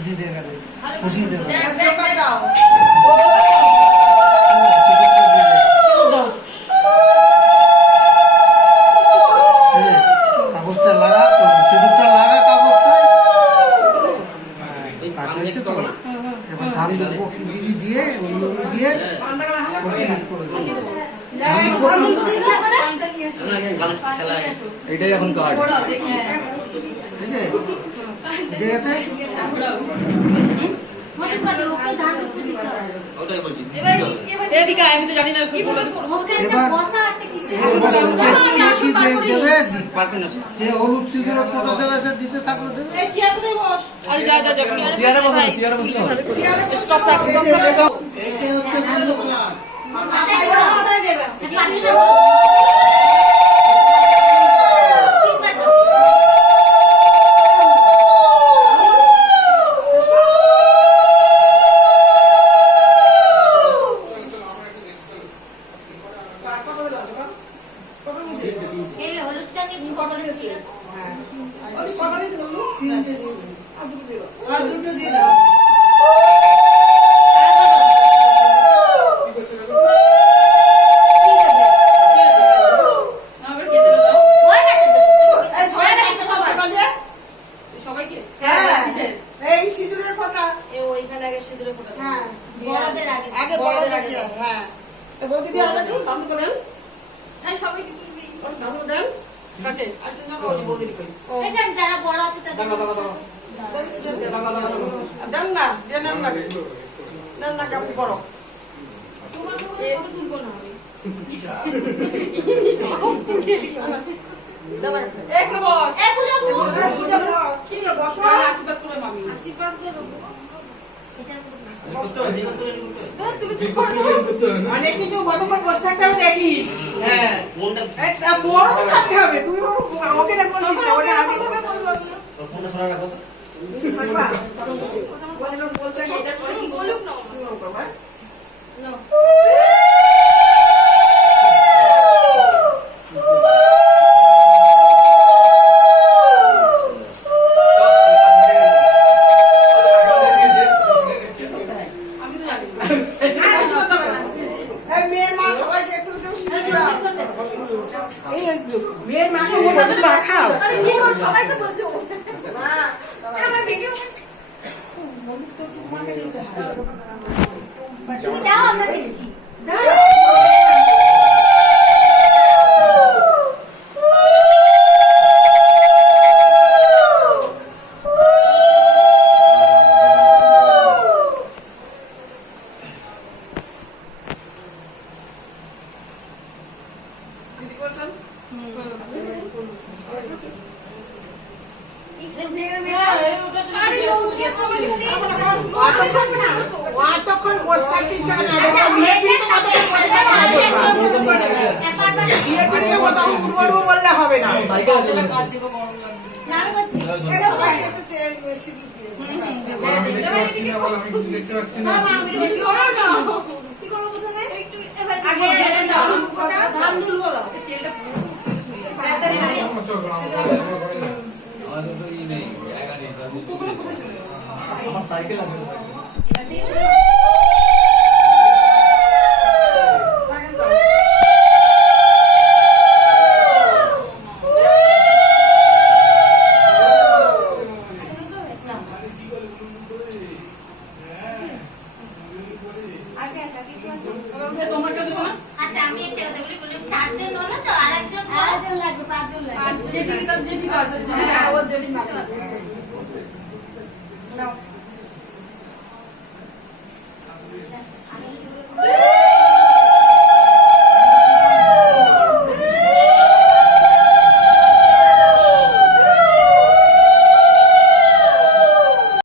দিতে গেলে খুশি দেবে কাগজটা লাগা সিঁদুরটা লাগা কাগজটা এবার ধান দেবো কি দিদি দিয়ে দিয়ে এটাই এখন কাজ যে হলুদ সিঁদুরের ফটো দেবে সে দিতে থাকলে দেবে অনেক কিছু কতক্ষণ বসে থাকতে হবে দেখিস। হ্যাঁ বড় তো থাকতে হবে, তুই আমাকে দেখ বলছিস না ওটা আমি ফোনটা শোনা রাখো বলছে এটা করে কি বলুক না বাবা না বললে হবে না No.